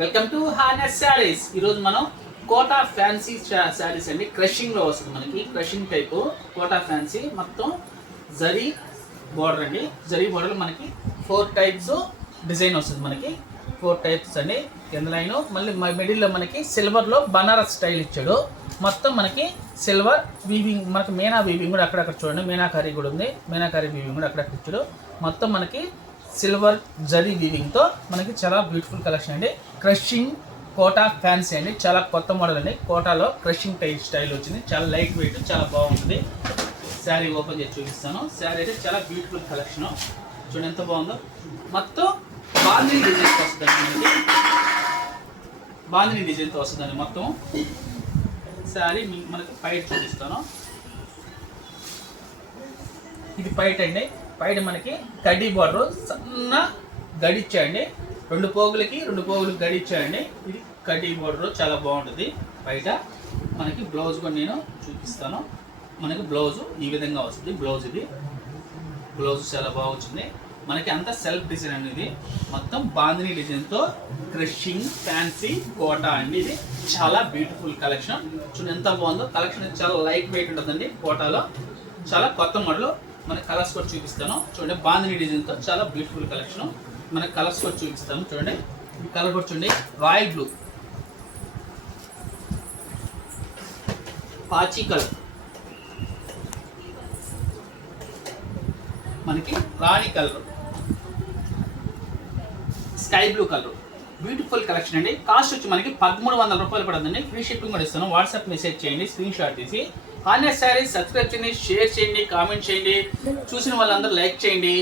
Welcome to honest saris ఈరోజు మనం quota fancy saris అండి. క్రషింగ్లో వస్తుంది మనకి. Crushing type Kota fancy. మొత్తం జరీ బోర్డర్ అండి. జరీ బోర్డర్ మనకి ఫోర్ టైప్స్ డిజైన్ వస్తుంది మనకి. ఫోర్ టైప్స్ అండి. కింద లైన్ మళ్ళీ మిడిల్లో మనకి సిల్వర్లో బనారస్ స్టైల్ ఇచ్చాడు. మొత్తం మనకి సిల్వర్ వీవింగ్ మనకి మీనా వీవింగ్ కూడా అక్కడక్కడ చూడండి. మీనాకారీ కూడా ఉంది. మీనాకారీ వీవింగ్ కూడా అక్కడక్కడ ఇచ్చాడు. మొత్తం మనకి సిల్వర్ జరీ వీవింగ్తో మనకి చాలా బ్యూటిఫుల్ కలెక్షన్ అండి. క్రషింగ్ కోటా ఫ్యాన్సీ అండి. చాలా కొత్త మోడల్ అండి. కోటాలో క్రషింగ్ టై స్టైల్ వచ్చింది. చాలా లైట్ వెయిట్ చాలా బాగుంటుంది. శారీ ఓపెన్ చేసి చూపిస్తాను. శారీ అయితే చాలా బ్యూటిఫుల్ కలెక్షన్ చూడండి ఎంత బాగుందో. మొత్తం బాందిని డిజైన్తో వస్తుందండి మనకి డిజైన్తో వస్తుందండి మొత్తం. శారీ మనకి పైట్ చూపిస్తాను. ఇది పైట్ అండి. పైట మనకి కడ్డీ బార్డర్ సన్న గడిచ్చాయండి. రెండు పోగులకి రెండు పోగులకి గడిచ్చాయండి. ఇది కడ్డీ బార్డర్ చాలా బాగుంటుంది. బయట మనకి బ్లౌజ్ కూడా నేను చూపిస్తాను. మనకి బ్లౌజ్ ఈ విధంగా వస్తుంది. బ్లౌజ్ ఇది. బ్లౌజ్ చాలా బాగా మనకి అంతా సెల్ఫ్ డిజైన్ అనేది మొత్తం బాందిని డిజైన్తో క్రషింగ్ ఫ్యాన్సీ కోటా అండి ఇది. చాలా బ్యూటిఫుల్ కలెక్షన్. చూడండి ఎంత బాగుందో. కలెక్షన్ చాలా లైట్ వెయిట్ ఉంటుందండి కోటాలో. చాలా కొత్త మోడల్. మనకి కలర్స్ కూడా చూపిస్తాను. చూడండి బాంధిని డిజైన్తో చాలా బ్యూటిఫుల్ కలెక్షన్ మన కలర్స్ కూడా చూపిస్తాను. చూడండి కలర్ కూడా చూడండి. రాయల్ బ్లూ పాచి కలర్ మనకి రాణి colour sky blue colour beautiful collection అండి. కాస్ట్ వచ్చి మనకి పదమూడు వందల రూపాయలు పడుతుందండి. ఫ్రీ షిప్పింగ్ కూడా ఇస్తాను వాట్సాప్ మెసేజ్ చేయండి స్క్రీన్ షాట్ తీసి. ఆన్లైన్ శారీస్ సబ్స్క్రైబ్ చేయండి షేర్ చేయండి కామెంట్ చేయండి. చూసిన వాళ్ళందరూ లైక్ చేయండి.